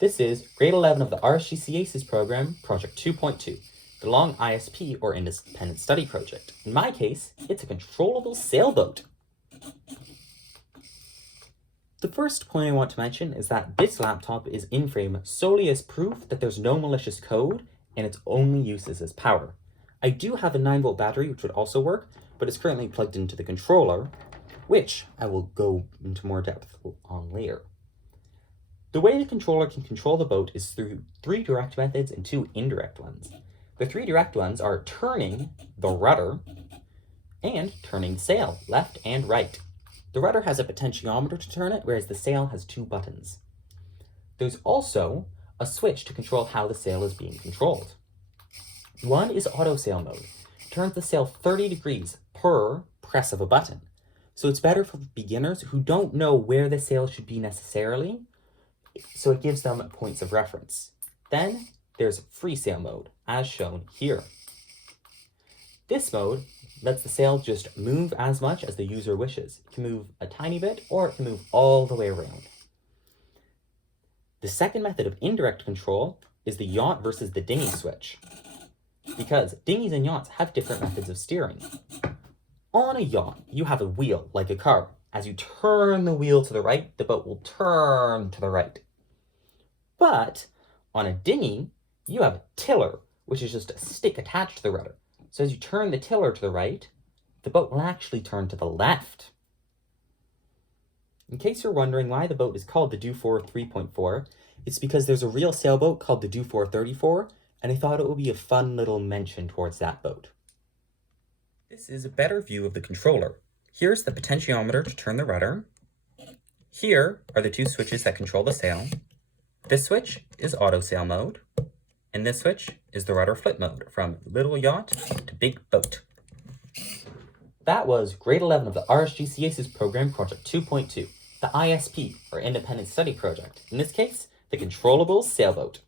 This is grade 11 of the RSGC ACES program, project 2.2, the long ISP or independent study project. In my case, it's a controllable sailboat. The first point I want to mention is that this laptop is in frame solely as proof that there's no malicious code and its only use is as power. I do have a 9-volt battery which would also work, but it's currently plugged into the controller, which I will go into more depth on later. The way the controller can control the boat is through 3 direct methods and 2 indirect ones. The 3 direct ones are turning the rudder and turning the sail, left and right. The rudder has a potentiometer to turn it, whereas the sail has 2 buttons. There's also a switch to control how the sail is being controlled. One is auto sail mode. It turns the sail 30 degrees per press of a button. So it's better for beginners who don't know where the sail should be necessarily, so it gives them points of reference. Then there's free sail mode, as shown here. This mode lets the sail just move as much as the user wishes. It can move a tiny bit, or it can move all the way around. The second method of indirect control is the yacht versus the dinghy switch, because dinghies and yachts have different methods of steering. On a yacht, you have a wheel, like a car. As you turn the wheel to the right, the boat will turn to the right. But on a dinghy, you have a tiller, which is just a stick attached to the rudder. So as you turn the tiller to the right, the boat will actually turn to the left. In case you're wondering why the boat is called the Dufour 3.4, it's because there's a real sailboat called the Dufour 34, and I thought it would be a fun little mention towards that boat. This is a better view of the controller. Here's the potentiometer to turn the rudder. Here are the 2 switches that control the sail. This switch is auto sail mode, and this switch is the rudder flip mode from little yacht to big boat. That was grade 11 of the RSGC ACES program, project 2.2, the ISP or independent study project. In this case, the controllable sailboat.